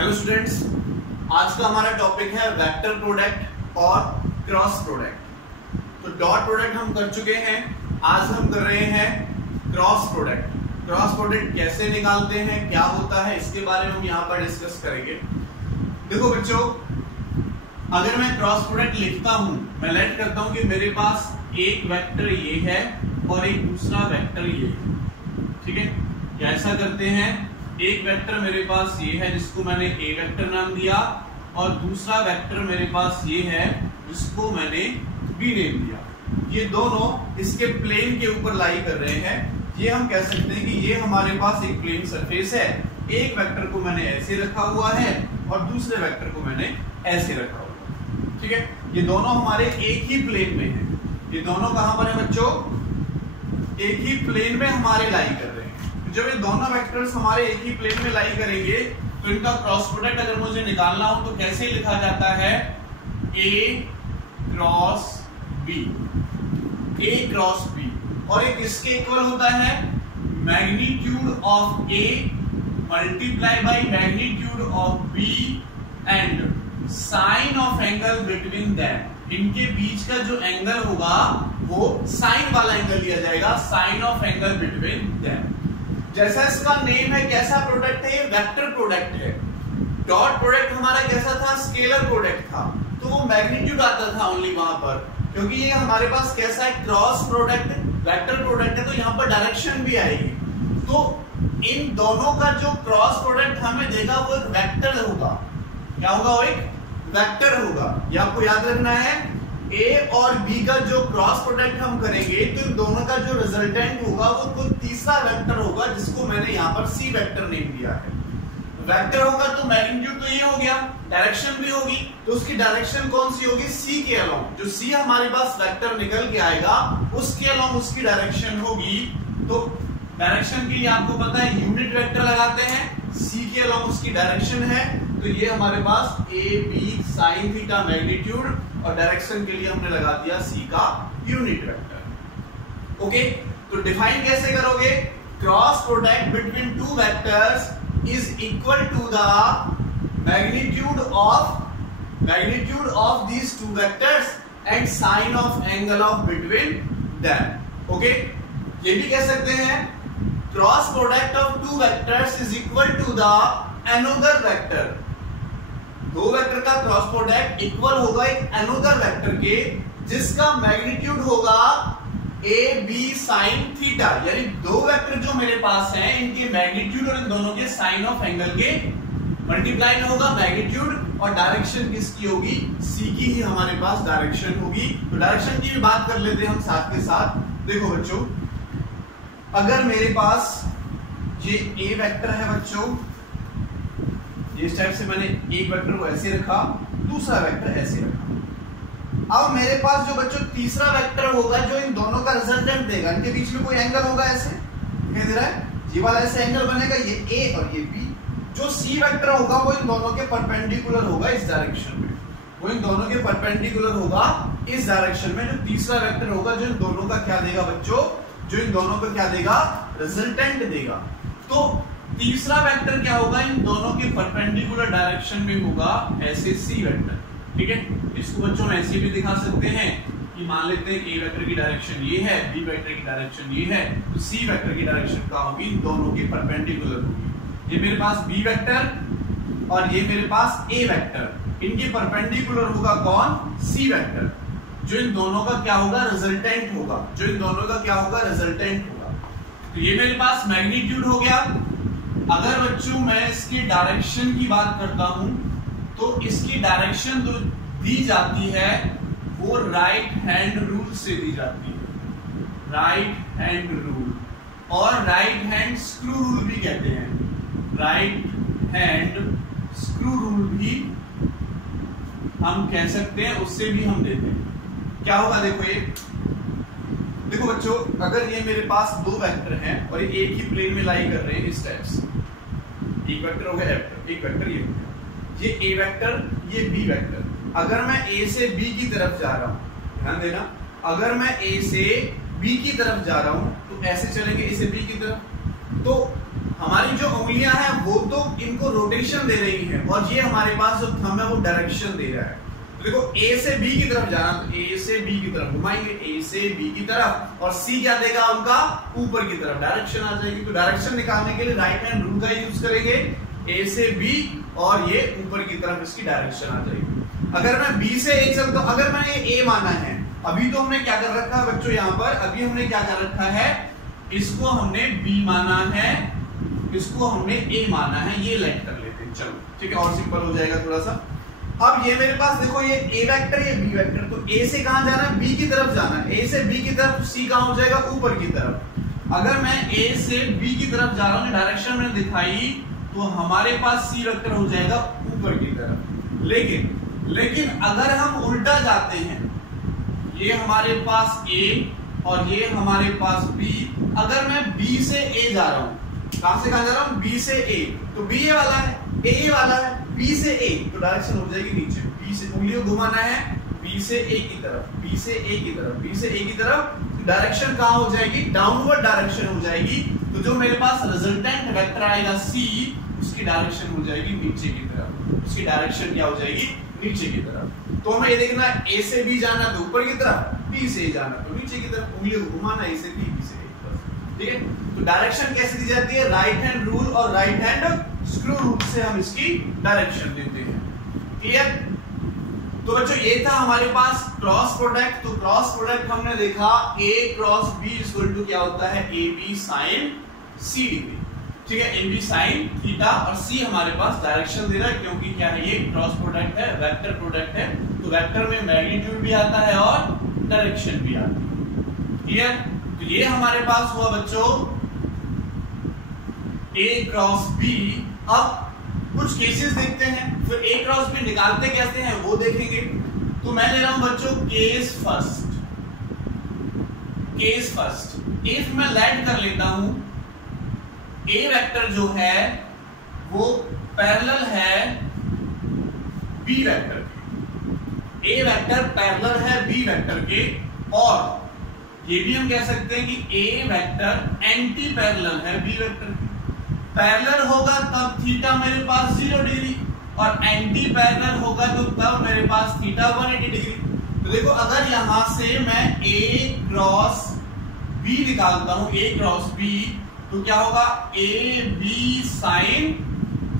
Hello students, आज का हमारा टॉपिक है वेक्टर प्रोडक्ट और क्रॉस प्रोडक्ट। तो डॉट प्रोडक्ट हम कर चुके हैं, आज हम कर रहे हैं क्रॉस प्रोडक्ट। क्रॉस प्रोडक्ट कैसे निकालते हैं, क्या होता है, इसके बारे में हम यहाँ पर डिस्कस करेंगे। देखो बच्चों, अगर मैं क्रॉस प्रोडक्ट लिखता हूं, मैं लेट करता हूं कि मेरे पास एक वेक्टर ये है और एक दूसरा वेक्टर ये है, ठीक है। कैसा करते हैं, एक वेक्टर मेरे पास ये है जिसको मैंने ए वेक्टर नाम दिया और दूसरा वेक्टर मेरे पास ये है जिसको मैंने बी नेम दिया। ये दोनों इसके प्लेन के ऊपर लाई कर रहे हैं। ये हम कह सकते हैं कि ये हमारे पास एक प्लेन सरफेस है। एक वेक्टर को मैंने ऐसे रखा हुआ है और दूसरे वेक्टर को मैंने ऐसे रखा हुआ है, ठीक है। ये दोनों हमारे एक ही प्लेन में है। ये दोनों कहां पर है बच्चों? एक ही प्लेन में हमारे लाई कर रहे हैं। जब ये दोनों वेक्टर्स हमारे एक ही प्लेन में लाई करेंगे तो इनका क्रॉस प्रोडक्ट अगर मुझे निकालना हो तो कैसे लिखा जाता है? A cross B, A cross B। और ये किसके इक्वल होता है? Magnitude of A multiply by magnitude of B and sine of angle between them. इनके बीच का जो एंगल होगा वो साइन वाला एंगल लिया जाएगा, sine of angle between them. जैसा इसका नेम है, कैसा प्रोडक्ट है? ये वेक्टर प्रोडक्ट है। डॉट प्रोडक्ट हमारा कैसा था? स्केलर प्रोडक्ट था, तो वो मैग्नीट्यूड आता था ओनली वहां पर। क्योंकि ये हमारे पास कैसा है? क्रॉस प्रोडक्ट, वेक्टर प्रोडक्ट है, तो यहाँ पर डायरेक्शन भी आएगी। तो इन दोनों का जो क्रॉस प्रोडक्ट हमें देगा वो एक वेक्टर होगा। क्या होगा? वो एक वेक्टर होगा। ये आपको याद रखना है। A और B का जो क्रॉस प्रोडक्ट हम करेंगे तो इन दोनों का जो रिजल्टेंट होगा वो कोई तीसरा वेक्टर होगा जिसको मैंने यहाँ पर C वेक्टर नेम दिया है। वेक्टर होगा तो मैग्नीट्यूड तो ये हो गया, डायरेक्शन भी होगी, तो उसकी डायरेक्शन कौन सी होगी? C के अलोंग। जो C हमारे पास वेक्टर निकल के आएगा उसके अलोंग उसकी डायरेक्शन होगी। तो डायरेक्शन के लिए आपको पता है यूनिट वेक्टर लगाते हैं, C के अलोंग उसकी डायरेक्शन है, तो ये हमारे पास A B sin theta magnitude और डायरेक्शन के लिए हमने लगा दिया C का यूनिट वेक्टर। ओके, तो डिफाइन कैसे करोगे? Cross product between two vectors is equal to the magnitude of these two vectors and sine of angle of between them. Okay, ये भी कह सकते हैं cross product of two vectors is equal to the another vector. दो vector का cross product equal होगा एक another vector के जिसका मैग्नीट्यूड होगा A B sin थीटा। यानी दो वेक्टर जो मेरे पास हैं इनके मैग्नीट्यूड और इन दोनों के साइन ऑफ एंगल के मल्टीप्लाई में होगा मैग्नीट्यूड, और डायरेक्शन किसकी होगी? C की ही हमारे पास डायरेक्शन होगी। तो डायरेक्शन की भी बात कर लेते हैं हम साथ के साथ। देखो बच्चों, अगर मेरे पास ये A वेक्टर है बच्चों, इस टाइप से मैंने एक वेक्टर को ऐसे रखा, दूसरा वेक्टर ऐसे रखा। अब मेरे पास जो बच्चों तीसरा वेक्टर होगा जो इन दोनों का रिजल्टेंट देगा, इनके बीच में कोई एंगल होगा, ऐसे दिखाई दे रहा है, ये वाला ऐसे एंगल बनेगा, ये A और ये B। जो C वेक्टर होगा वो इन दोनों के परपेंडिकुलर होगा इस डायरेक्शन में, वो इन दोनों के परपेंडिकुलर होगा इस डायरेक्शन में। जो तीसरा वेक्टर होगा जो इन दोनों का क्या देगा बच्चों? जो इन दोनों को क्या देगा? रिजल्टेंट देगा। तो तीसरा वेक्टर क्या होगा? इन दोनों के परपेंडिकुलर डायरेक्शन में होगा ऐसे C वेक्टर, ठीक है। इसको बच्चों हम ऐसे भी दिखा सकते हैं कि मान लेते हैं A वेक्टर की डायरेक्शन ये है, B वेक्टर की डायरेक्शन ये है, तो C वेक्टर की डायरेक्शन क्या होगी? इन दोनों की परपेंडिकुलर होगी। ये मेरे पास B वेक्टर और ये मेरे पास A वेक्टर, इनके परपेंडिकुलर होगा कौन? C vector. जो इन दोनों का क्या होगा? रिजल्टेंट होगा। जो इन दोनों का क्या होगा? रिजल्टेंट होगा। तो ये मेरे पास मैग्नीट्यूड हो गया। अगर बच्चों मैं इसकी डायरेक्शन की बात करता हूं तो इसकी डायरेक्शन जो दी जाती है वो राइट हैंड रूल से दी जाती है, राइट हैंड रूल, और राइट हैंड स्क्रू रूल भी कहते हैं। राइट हैंड स्क्रू रूल भी हम कह सकते हैं, उससे भी हम देते हैं। क्या होगा? देखो बच्चों, अगर ये मेरे पास दो वेक्टर हैं और ये एक ही प्लेन में लाई कर रहे हैं इस टाइप से, एक वेक्टर हो गया एक वेक्टर ये हो गया, ये A वेक्टर, ये B वेक्टर। अगर मैं A से B की तरफ जा रहा हूं, ध्यान देना, अगर मैं A से B की तरफ जा रहा हूं तो ऐसे चलेंगे A से B की तरफ, तो हमारी जो उंगलियां हैं वो तो इनको रोटेट लोकेशन दे रही है और ये हमारे पास जो थंब है वो डायरेक्शन दे रहा है। तो देखो ए से बी की तरफ जाना, तो ए से बी की तरफ घुमाएंगे, ए से बी की तरफ, और सी क्या देगा उनका ऊपर की तरफ, डायरेक्शन आ जाएगी। तो डायरेक्शन निकालने के लिए राइट हैंड रूल का यूज करेंगे, ए से बी और ये ऊपर की तरफ इसकी डायरेक्शन आ जाएगी। अगर मैं बी से ए चलता हूं, अगर मैंने ए माना है, अभी तो हमने क्या कर रखा है बच्चों, यहां पर अभी हमने क्या कर रखा है, इसको हमने बी माना है, इसको हमने ए माना है, ये लाइन कर लेते हैं। चलो ठीक है, और सिंपल हो जाएगा थोड़ा सा। अब ये मेरे पास देखो ये ए वेक्टर, ये बी वेक्टर, तो ए से कहां जाना है, बी की तरफ जाना है, ए से बी की तरफ, सी कहां हो जाएगा, ऊपर की तरफ। अगर मैं ए से बी की तरफ जा रहा हूं, डायरेक्शन मैंने दिखाई, तो हमारे पास सी वेक्टर हो जाएगा ऊपर की तरफ। लेकिन अगर हम उल्टा जाते हैं, ये हमारे पास ए और ये हमारे पास बी, अगर मैं बी से ए जा रहा हूं, कहां से कहां जा रहा हूं, बी से ए, तो बी ए वाला है, ए वाला है, बी से ए, तो डायरेक्शन हो जाएगी नीचे। बी से उंगलियों घुमाना है, बी से ए की तरफ, बी से ए की तरफ, बी से ए की तरफ, डायरेक्शन कहां हो जाएगी, डाउनवर्ड डायरेक्शन हो जाएगी। तो जो मेरे पास रिजल्टेंट वेक्टर आएगा सी, उसकी डायरेक्शन हो जाएगी नीचे की तरफ, उसकी डायरेक्शन क्या हो जाएगी, नीचे की तरफ। तो हमें ये देखना है, ए से बी जाना तो ऊपर की तरफ, बी से ए जाना तो नीचे की तरफ, उंगलियों घुमाना, ए से बी, बी से ए, ठीक है। तो डायरेक्शन कैसे दी जाती है, राइट हैंड रूल और राइट हैंड स्क्रू रूल से हम इसकी डायरेक्शन देते हैं। क्लियर? तो बच्चों ये था हमारे पास क्रॉस प्रोडक्ट। तो क्रॉस प्रोडक्ट हमने देखा a cross b equal to क्या होता है, ab sin cd, ठीक है, ab sin थीटा, और c हमारे पास डायरेक्शन दे रहा है, क्योंकि क्या है, ये क्रॉस प्रोडक्ट है, वेक्टर प्रोडक्ट है, तो वेक्टर में मैग्नीट्यूड भी आता है और डायरेक्शन भी आता है। क्लियर? तो ये हमारे पास हुआ बच्चों a क्रॉस b। अब कुछ केसेस देखते हैं, फिर a क्रॉस b निकालते कैसे हैं वो देखेंगे। तो मैं ले रहा हूं बच्चों केस फर्स्ट। इफ मैं लेट कर लेता हूं a वेक्टर जो है वो पैरेलल है b वेक्टर के, a वेक्टर पैरेलल है b वेक्टर के, और ये भी हम कह सकते हैं कि a वेक्टर एंटी पैरेलल है b वेक्टर के। पैरेलल होगा तब थीटा मेरे पास 0 डिग्री, और एंटी पैरेलल होगा तो तब मेरे पास थीटा 180 डिग्री। तो देखो अगर यहां से मैं a क्रॉस b निकालता हूं, a क्रॉस b, तो क्या होगा, ab sin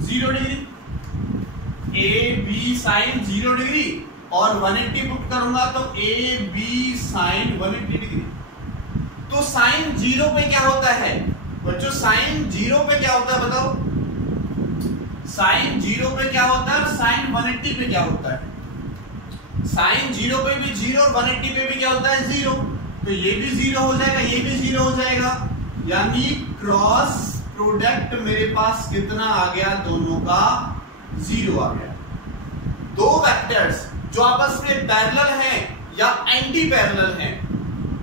0 degree, ab sin 0 degree, और 180 पुट करूंगा तो ab sin 180 डिग्री। तो साइन 0 पे क्या होता है बच्चों, साइन 0 पे क्या होता है बताओ, साइन 0 पे क्या होता है, साइन 180 पे क्या होता है। साइन 0 पे भी 0 और 180 पे भी क्या होता है, 0। तो ये भी 0 हो जाएगा, ये भी 0 हो जाएगा, यानी क्रॉस प्रोडक्ट मेरे पास कितना आ गया, दोनों का 0 आ गया। दो वेक्टर्स जो आपस में पैरेलल हैं या एंटी पैरेलल हैं,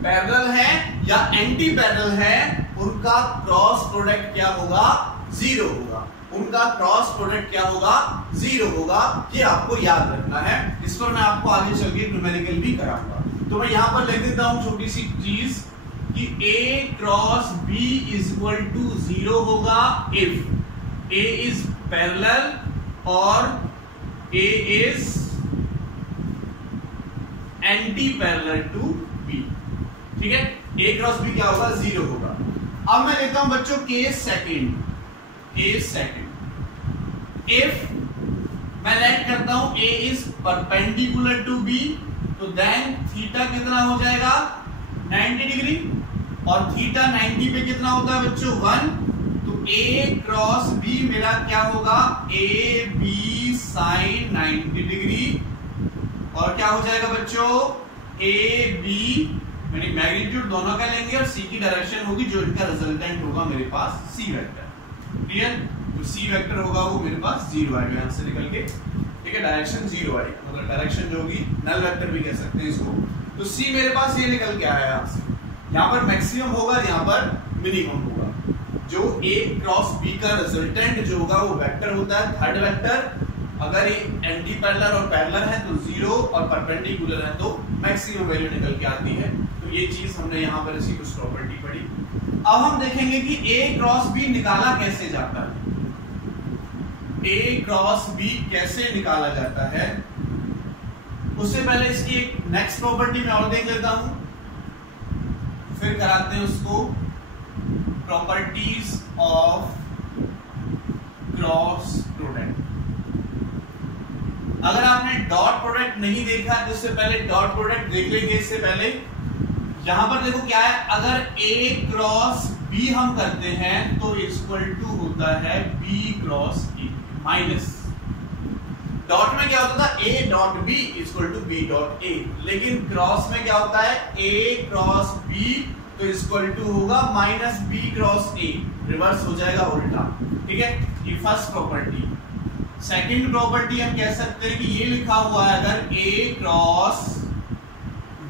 पैरेलल है या एंटी पैरेलल है, उनका क्रॉस प्रोडक्ट क्या होगा, 0 होगा। उनका क्रॉस प्रोडक्ट क्या होगा, 0 होगा। ये आपको याद रखना है, इस पर मैं आपको आगे चल के न्यूमेरिकल भी कराऊंगा। तो मैं यहां पर लिख देता हूं छोटी सी चीज कि a cross b is equal to 0 होगा इफ a इज पैरेलल और a is anti parallel to b, ठीक है। a क्रॉस b क्या होगा, 0 होगा। अब मैं लेता हूं बच्चों केस सेकंड। इफ मैं लेट करता हूं a is perpendicular to b, तो देन थीटा कितना हो जाएगा, 90 डिग्री, और थीटा 90 पे कितना होता है बच्चों, 1। तो a क्रॉस b मेरा क्या होगा, ab sin 90 डिग्री, और क्या हो जाएगा बच्चों, ab यानी मैग्नीट्यूड दोनों का लेंगे और c की डायरेक्शन होगी, जो इनका रिजल्टेंट होगा मेरे पास c वेक्टर। क्लियर? तो c वेक्टर होगा वो मेरे पास 0 आएगा यहां से निकल के, ठीक है, डायरेक्शन 0 आएगी, मतलब डायरेक्शन जो होगी नल वेक्टर भी कह सकते हैं इसको। तो c मेरे पास ये निकल के आया यहां से, यहां पर मैक्सिमम होगा, यहां पर मिनिमम होगा। जो a क्रॉस b का रिजल्टेंट जो होगा वो वेक्टर होता है थर्ड वेक्टर। अगर ये एंटी पैरेलल और पैरेलल है तो 0, और परपेंडिकुलर है तो मैक्सिमम वैल्यू निकल के आती है। तो ये चीज हमने यहाँ पर इसकी कुछ प्रॉपर्टी पढ़ी। अब हम देखेंगे कि a क्रॉस b निकाला कैसे जाता है। A क्रॉस B कैसे निकाला जाता है, उससे पहले इसकी एक नेक्स्ट प्रॉपर्टी मैं और देख लेता हूं, फिर कराते हैं उसको प्रॉपर्टीज ऑफ क्रॉस प्रोडक्ट। अगर आपने डॉट प्रोडक्ट नहीं देखा तो उससे पहले डॉट प्रोडक्ट देख लेंगे। इससे पहले यहां पर देखो क्या है, अगर A क्रॉस B हम करते हैं तो इक्वल टू होता है B cross A minus, dot में क्या होता था A dot B equal to B dot A, लेकिन क्रॉस में क्या होता है A क्रॉस B तो इक्वल टू होगा minus B cross A, reverse हो जाएगा उल्टा। ठीक है, ये फर्स्ट प्रॉपर्टी। सेकंड प्रॉपर्टी हम कह सकते हैं कि ये लिखा हुआ है अगर A cross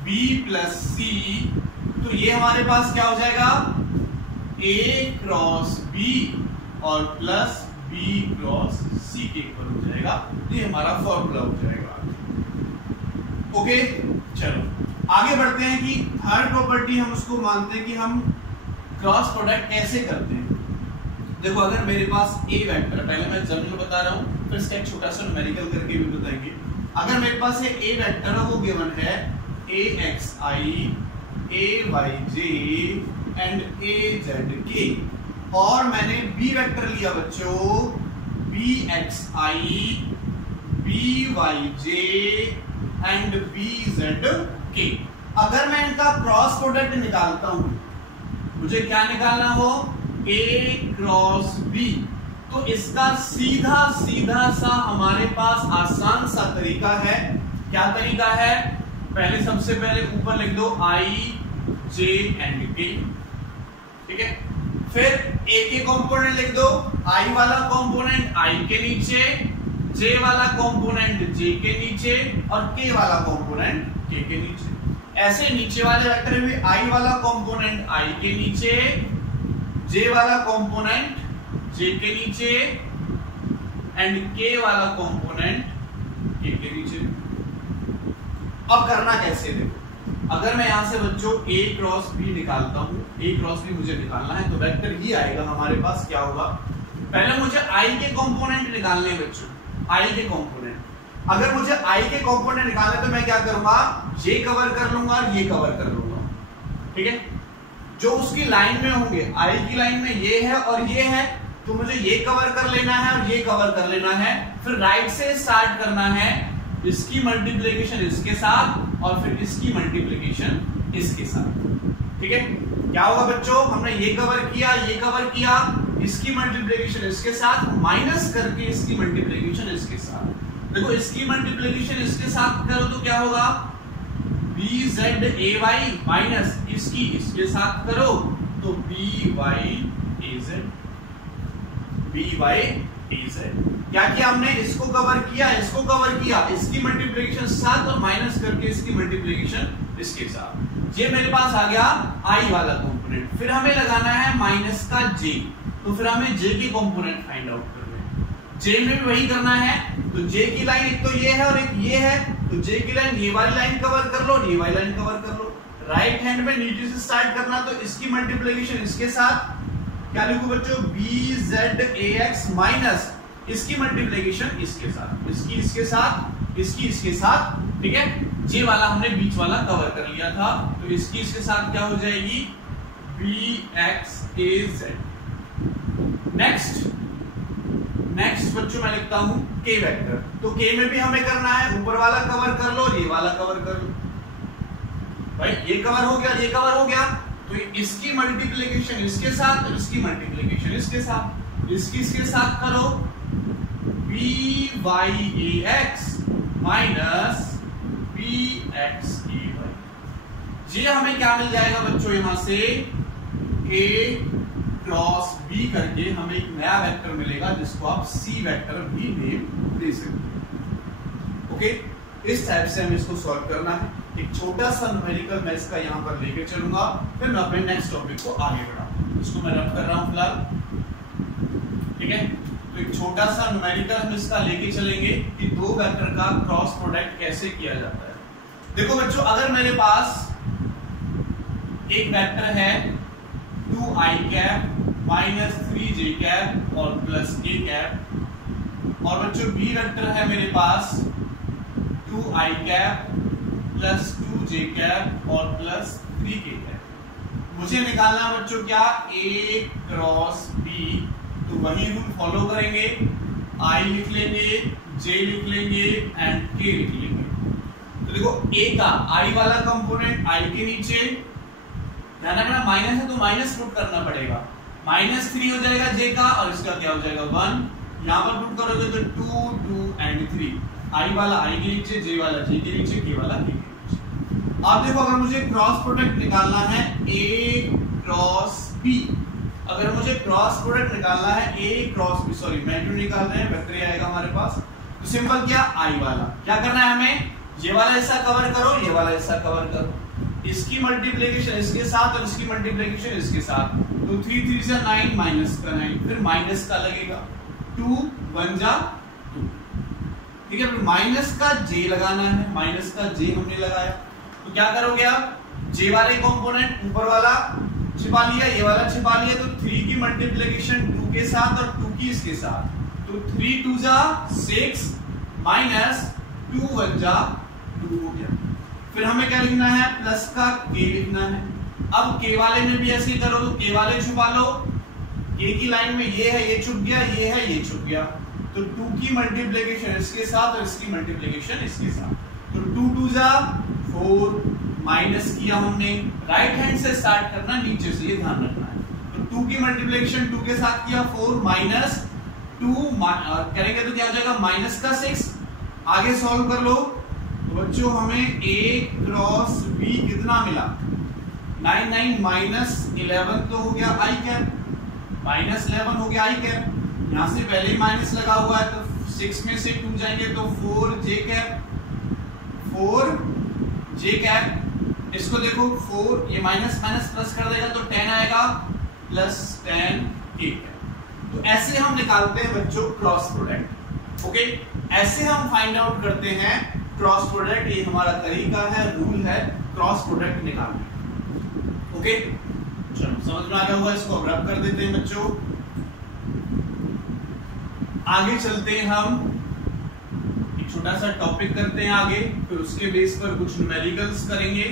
B plus C तो ये हमारे पास क्या हो जाएगा A क्रॉस B और प्लस B क्रॉस C के इक्वल हो जाएगा, ये हमारा फॉर्मूला हो जाएगा। ओके, चलो आगे बढ़ते हैं कि थर्ड प्रॉपर्टी हम उसको मानते हैं कि हम क्रॉस प्रोडक्ट कैसे करते हैं। देखो अगर मेरे पास A वेक्टर, पहले मैं जनरल बता रहा हूं फिर इसका एक छोटा सा न्यूमेरिकल करके भी बताएंगे। अगर मेरे पास ये A वेक्टर है वो गिवन है AXI AYJ एंड AZK, और मैंने B वेक्टर लिया बच्चों BXI BYJ एंड BZK। अगर मैं इनका क्रॉस प्रोडक्ट निकालता हूं, मुझे क्या निकालना हो A क्रॉस B, तो इसका सीधा सीधा सा हमारे पास आसान सा तरीका है। क्या तरीका है, पहले सबसे पहले ऊपर लिख दो I J एंड K, ठीक है, फिर A के कंपोनेंट लिख दो, I वाला कंपोनेंट I के नीचे, J वाला कंपोनेंट J के नीचे और K वाला कंपोनेंट K के नीचे। ऐसे नीचे वाले वेक्टर में I वाला कंपोनेंट I के नीचे, J वाला कंपोनेंट J के नीचे एंड K वाला कंपोनेंट K के नीचे। अब करना कैसे, देखो अगर मैं यहां से बच्चों A क्रॉस B निकालता हूं, A क्रॉस B मुझे निकालना है तो वेक्टर ही आएगा हमारे पास। क्या होगा, पहले मुझे I के कंपोनेंट निकालने हैं बच्चों, I के कंपोनेंट। अगर मुझे I के कंपोनेंट निकालने तो मैं क्या करूंगा, ये कवर कर लूंगा और ये कवर कर लूंगा, ठीक है। जो उसकी लाइन में होंगे, I की लाइन में ये है और ये है, तो मुझे ये कवर कर लेना है और ये कवर कर लेना है। फिर राइट से स्टार्ट करना है, इसकी मल्टीप्लिकेशन इसके साथ और फिर इसकी मल्टीप्लिकेशन इसके साथ, ठीक है। क्या होगा बच्चों, हमने ये कवर किया, ये कवर किया, इसकी मल्टीप्लिकेशन इसके साथ माइनस करके इसकी मल्टीप्लिकेशन इसके साथ। देखो इसकी मल्टीप्लिकेशन इसके साथ करो तो क्या होगा, BZAY माइनस इसकी इसके साथ करो तो BYAZ। क्या किया हमने, इसको कवर किया, इसको कवर किया, इसकी मल्टीप्लिकेशन साथ और माइनस करके इसकी मल्टीप्लिकेशन इसके साथ। ये मेरे पास आ गया I वाला कंपोनेंट। फिर हमें लगाना है माइनस का J, तो फिर हमें J के कंपोनेंट फाइंड आउट करने हैं। J में भी वही करना है, तो J की लाइन एक तो ये है और एक ये है, तो J की लाइन ये वाली लाइन कवर कर लो, ये वाली लाइन कवर कर लो। राइट हैंड में नीचे से स्टार्ट करना, तो इसकी मल्टीप्लिकेशन इसके साथ, क्या लिखूं बच्चों, BZAX माइनस इसकी मल्टीप्लिकेशन इसके साथ, इसकी इसके साथ, इसकी इसके साथ, ठीक है। J वाला हमने बीच वाला कवर कर लिया था, तो इसकी इसके साथ क्या हो जाएगी, BXAZ। नेक्स्ट बच्चों मैं लिखता हूं K वेक्टर, तो K में भी हमें करना है, ऊपर वाला कवर कर लो, ये वाला कवर कर लो। भाई ये कवर हो गया, ये कवर हो गया, तो इसकी मल्टीप्लिकेशन इसके साथ, इसकी मल्टीप्लिकेशन इसके साथ, इसकी इसके साथ करो, BYAX माइनस BXAY। ये हमें क्या मिल जाएगा बच्चों, यहां से A क्रॉस B करके हमें एक नया वेक्टर मिलेगा जिसको आप C वेक्टर भी नेम दे सकते हैं। ओके, इस टाइप से हमें इसको सॉल्व करना है। एक छोटा सा न्यूमेरिकल मैं इसका यहां पर लेके चलूंगा, फिर मैं अपने नेक्स्ट टॉपिक को आगे बढ़ाऊंगा। इसको मैं रब कर रहा हूं फिलहाल, ठीक है। तो एक छोटा सा न्यूमेरिकल हम इसका लेके चलेंगे कि दो वेक्टर का क्रॉस प्रोडक्ट कैसे किया जाता है। देखो बच्चों, अगर मेरे पास एक वेक्टर है 2i cap minus 3j cap और प्लस k कैप, और बच्चों बी वेक्टर है मेरे पास 2i cap plus 2j cap और प्लस 3k कैप। मुझे निकालना है बच्चों क्या, a क्रॉस b। तो वही रूल फॉलो करेंगे, i लिख लेंगे, j लिख लेंगे एंड k लिख लेंगे। तो देखो a का i वाला कंपोनेंट i के नीचे, ध्यान रखना माइनस है तो माइनस पुट करना पड़ेगा, -3 हो जाएगा j का और इसका क्या हो जाएगा 1। यहां पर पुट करोगे तो 2 2 एंड 3, i वाला i के नीचे, j वाला j के नीचे, k वाला k के नीचे। अब देखो अगर मुझे क्रॉस प्रोडक्ट निकालना है a क्रॉस b, अगर मुझे क्रॉस प्रोडक्ट निकालना है a cross b, sorry magnitude निकाल रहे हैं, वेक्टर आएगा हमारे पास। तो सिंपल क्या, i वाला क्या करना है हमें, ये वाला हिस्सा कवर करो, ये वाला हिस्सा कवर करो, इसकी मल्टीप्लिकेशन इसके साथ और इसकी मल्टीप्लिकेशन इसके साथ। तो 3 3 से 9 माइनस का 9, फिर माइनस का लगेगा 2 1 जा 2, ठीक है। फिर माइनस का j लगाना है, माइनस का j हमने लगाया। तो क्या करोगे आप, j वाले कंपोनेंट ऊपर वाला छिपा लिया, ये वाला छिपा लिया, तो 3 की मल्टीप्लिकेशन 2 के साथ और 2 की इसके साथ। तो 3 2 जा 6 माइनस 2 1 जा 2 हो गया। फिर हमें क्या लिखना है, प्लस का k लिखना है। अब k वाले में भी ऐसे ही करो, तो k वाले छुपा लो, k की लाइन में ये है, ये छुप गया, ये है, ये छुप गया। तो 2 की मल्टीप्लिकेशन इसके साथ और इसकी मल्टीप्लिकेशन इसके साथ। तो 2 2 जा 4, माइनस किया हमने, राइट हैंड से स्टार्ट करना, नीचे से, ये ध्यान रखना है। तो 2 की मल्टीप्लिकेशन 2 के साथ किया 4 माइनस 2 करेंगे तो क्या हो जाएगा माइनस का 6। आगे सॉल्व कर लो तो बच्चों हमें a क्रॉस b कितना मिला, 9 9 माइनस 11 तो हो गया i कैप, माइनस 11 हो गया i कैप। यहां से पहले ही माइनस लगा हुआ है तो 6 में से 2 जाएंगे तो 4j कैप, 4j कैप। इसको देखो 4, ये माइनस माइनस प्लस कर देगा तो 10 आएगा प्लस 10 k कैप। तो ऐसे हम निकालते हैं बच्चों क्रॉस प्रोडक्ट। ओके, ऐसे हम फाइंड आउट करते हैं क्रॉस प्रोडक्ट। ये हमारा तरीका है, रूल है क्रॉस प्रोडक्ट निकालने। ओके, चलो समझ में आ गया होगा, इसको अब रब कर देते हैं बच्चों। आगे चलते हैं, हम एक छोटा सा टॉपिक करते हैं आगे, फिर उसके बेस पर कुछ न्यूमेरिकल्स करेंगे,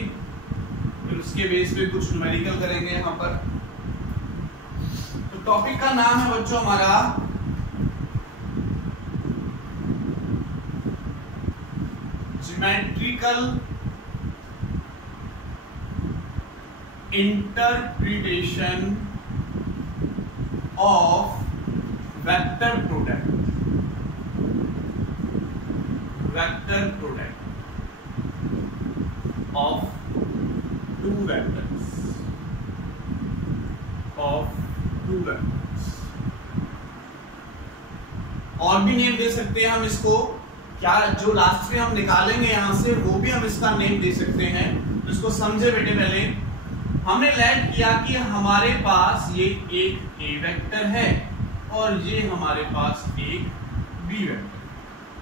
फिर उसके बेस पे कुछ न्यूमेरिकल करेंगे यहाँ पर। तो टॉपिक का नाम है बच्चों हमारा geometrical interpretation of vector product, vector product of two vectors, of two vectors. और भी नेम दे सकते हैं हम इसको, क्या जो लास्ट में हम निकालेंगे यहां से वो भी हम इसका नेम दे सकते हैं। तो इसको समझे बेटे, पहले हमने लेट किया कि हमारे पास ये एक ए वेक्टर है और ये हमारे पास एक बी वेक्टर।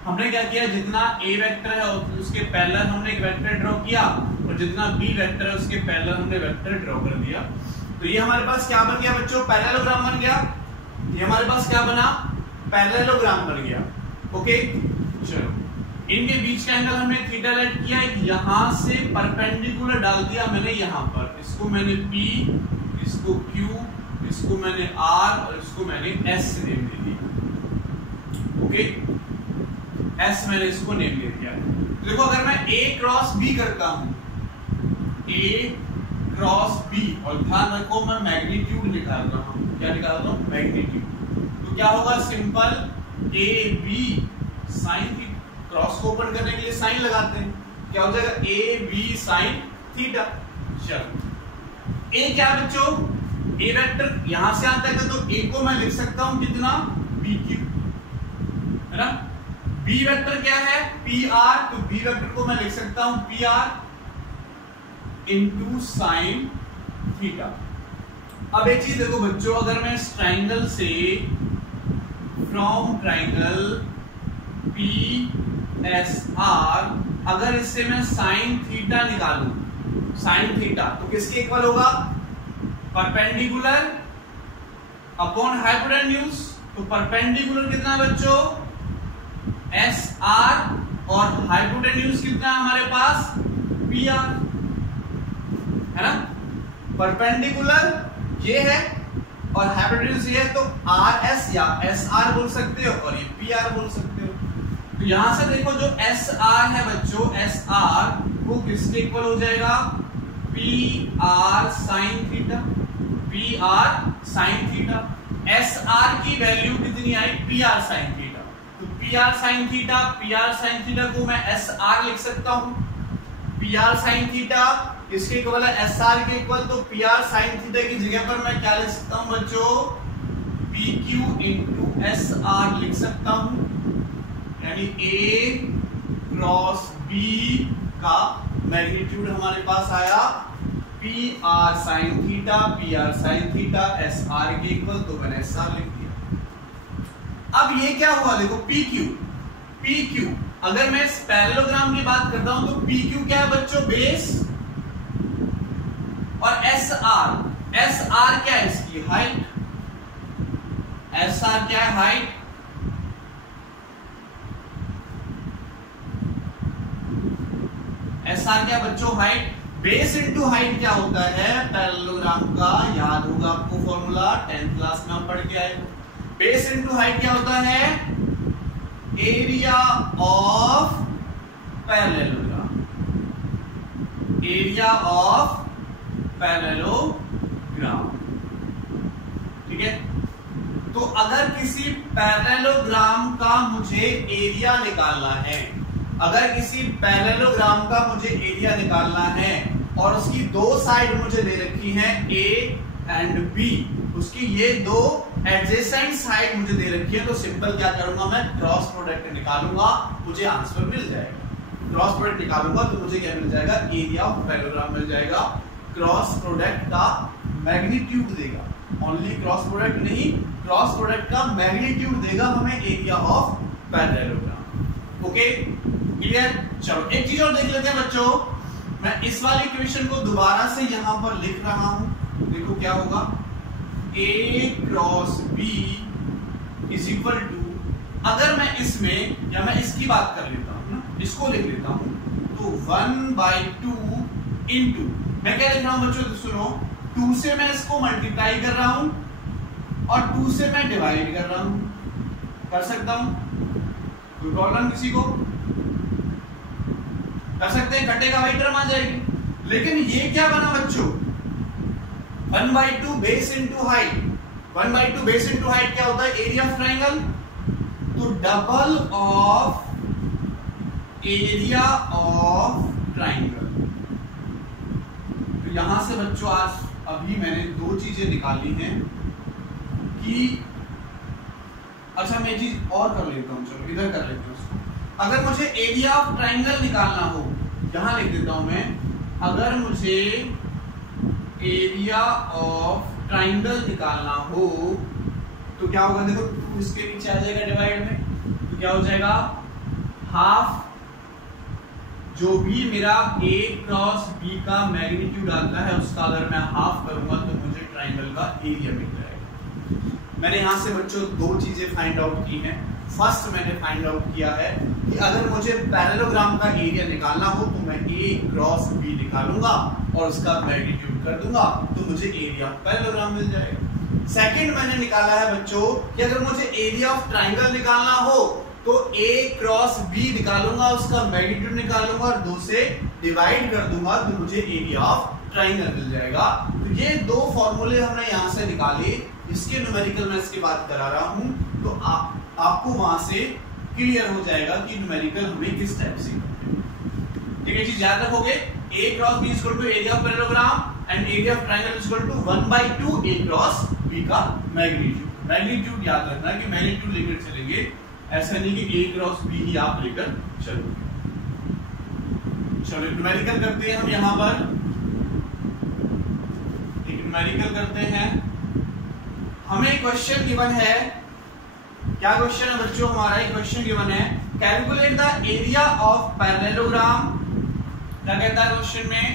हमने क्या किया, जितना ए वेक्टर है उसके पैरेलल हमने एक वेक्टर ड्रॉ किया और जितना बी वेक्टर है उसके पैरेलल हमने वेक्टर ड्रॉ कर दिया। तो ये हमारे पास क्या बन गया बच्चों, पैरेललोग्राम बन गया। ये हमारे पास क्या बना, पैरेललोग्राम बन गया। ओके, चलो इनके बीच का एंगल हमने थीटा लेट किया, यहां से परपेंडिकुलर डाल दिया मैंने यहां पर, इसको मैंने P, इसको Q, इसको मैंने R और इसको मैंने S नेम दे दिया। ओके, S मैंने इसको नेम दे दिया। तो देखो अगर मैं A क्रॉस B करता हूं, A क्रॉस B, और ध्यान रखो मैं मैग्नीट्यूड निकाल रहा हूं, क्या निकाल रहा हूं, मैग्नीट्यूड। तो क्या होगा, simple AB sine theta, cross को ओपन करने के लिए साइन लगाते हैं, क्या हो जाएगा AB साइन थीटा। चलो A क्या बच्चों, A वेक्टर यहां से आता है तो A को मैं लिख सकता हूं कितना, BQ, है ना। B वेक्टर क्या है, PR, तो B वेक्टर को मैं लिख सकता हूं PR इंटू साइन थीटा। अब एक चीज देखो बच्चों, अगर मैं इस ट्राइंगल से, फ्रॉम ट्राइंगल PSR, अगर इससे मैं साइन थीटा निकालूं, साइन थीटा तो किसके इक्वल होगा, परपेंडिकुलर अपॉन हाइपोटेन्यूज। तो परपेंडिकुलर कितना बच्चों, एस आर और हाइपोटेन्यूज कितना है हमारे पास, पी आर, है ना। परपेंडिकुलर ये है और हाइपोटेन्यूज ये है, तो आर एस या एस आर बोल सकते हो और ये पी आर बोल सकते हो। तो यहां से देखो जो एस आर है बच्चों, एस आर वो किसके इक्वल हो जाएगा, P R sine theta, P R sine theta. S R की वैल्यू कितनी आई, पी आर साइन थीटा, तो P R sine theta, P R sine theta को मैं एस आर लिख सकता हूं। पी आर साइन थीटा किसके इक्वल है, एस आर के इक्वल, तो पी आर साइन थीटा की जगह पर मैं क्या लिख सकता हूं बच्चों, P Q into S R लिख सकता हूं, यानी ए क्रॉस बी का मैग्नीट्यूड हमारे पास आया P R sine theta, P R sine theta S R के इक्वल, तो मैंने एस आर लिख दिया। अब ये क्या हुआ देखो, पी क्यू, पी क्यू अगर मैं इस पैरेललोग्राम की बात करता हूं तो पी क्यू क्या है बच्चों, बेस, और एस आर क्या है इसकी हाइट, एस आर क्या है हाइट, एस आर क्या बच्चों हाइट। बेस इंटू हाइट क्या होता है पैरेललोग्राम का, याद होगा आपको फॉर्मूला 10th क्लास में हम पढ़ के आए। बेस इंटू हाइट क्या होता है, area of parallelogram, area of parallelogram, ठीक है। तो अगर किसी पैरेललोग्राम का मुझे एरिया निकालना है, अगर किसी पैरेललोग्राम का मुझे एरिया निकालना है और उसकी दो साइड मुझे दे रखी है ए एंड बी, उसकी ये दो एडजेसेंट साइड मुझे दे रखी है, तो सिंपल क्या करूंगा मैं, क्रॉस प्रोडक्ट निकालूंगा, मुझे आंसर मिल जाएगा। क्रॉस प्रोडक्ट निकालूंगा तो मुझे क्या मिल जाएगा, एरिया ऑफ पैरेललोग्राम मिल जाएगा। क्रॉस प्रोडक्ट का मैग्नीट्यूड देगा, ओनली क्रॉस प्रोडक्ट नहीं, क्रॉस प्रोडक्ट का मैग्नीट्यूड देगा हमें area of parallelogram. Okay clear. चलो एक चीज और देख लेते हैं बच्चों, मैं इस वाली इक्वेशन को दोबारा से यहां पर लिख रहा हूं, देखो क्या होगा, A cross B is equal to, अगर मैं इसमें या मैं इसकी बात कर लेता हूं ना, इसको लिख लेता हूं, तो 1/2 इंटू, मैं क्या लिख रहा हूं बच्चों, तो सुनो, 2 से मैं इसको मल्टीप्लाई कर रहा हूं और 2 से मैं डिवाइड कर रहा हूं, कर सकता हूं, कोई प्रॉब्लम किसी को, कर सकते हैं, कटेगा भाई टर्म आ जाएगी। लेकिन ये क्या बना बच्चों, 1/2 base into height, 1/2 base into height क्या होता है, एरिया ऑफ ट्राइंगल, तो double of area of triangle. तो यहां से बच्चों आज अभी मैंने दो चीजें निकाली हैं कि, अच्छा मैं चीज और कर लेता हूं, चलो इधर कर लेते हैं उसको। अगर मुझे एरिया ऑफ ट्राइंगल निकालना हो, यहां लिख देता हूं मैं, अगर मुझे एरिया ऑफ ट्राइंगल निकालना हो तो क्या होगा, देखो 2 इसके नीचे आ जाएगा डिवाइड में, तो क्या हो जाएगा, हाफ जो भी मेरा ए क्रॉस बी का मैग्नीट्यूड आता है उसका अगर मैं हाफ करूंगा तो मुझे ट्राइंगल का एरिया मिल जाएगा। मैंने यहां से बच्चों दो चीजें फाइंड आउट की हैं। फर्स्ट मैंने फाइंड आउट किया है कि अगर मुझे पैरेललोग्राम का एरिया निकालना हो तो मैं ए क्रॉस बी निकालूंगा और उसका मैग्नीट्यूड कर दूंगा, तो मुझे एरिया ऑफ पैरेललोग्राम मिल जाएगा। सेकंड मैंने निकाला है बच्चों कि अगर मुझे एरिया ऑफ ट्राइंगल निकालना हो तो ए क्रॉस बी निकालूंगा, उसका मैग्नीट्यूड निकालूंगा और 2 से डिवाइड कर दूंगा, तो मुझे एरिया ऑफ ट्राइंगल मिल जाएगा। तो ये दो फॉर्मूले हमने यहां से निकाले, इसके न्यूमेरिकल मैं इसकी बात करा रहा हूं, तो आपको वहां से क्लियर हो जाएगा कि न्यूमेरिकल हमें किस टाइप से करते हैं। ठीक है, चीज याद रखोगे, A cross B equal to area of parallelogram and area of triangle equal to 1/2 A cross B का मैग्नीट्यूड। मैग्नीट्यूड याद रखना कि मैग्नीट्यूड लेकर चलेंगे, ऐसा नहीं कि ए क्रॉस बी ही आप लेकर चलोगे। चलो न्यूमेरिकल करते हैं हम यहां पर, न्यूमेरिकल करते हैं। हमें क्वेश्चन गिवन है, क्या क्वेश्चन है बच्चों हमारा, एक क्वेश्चन गिवन है, calculate the area of parallelogram. क्या कहता है क्वेश्चन में,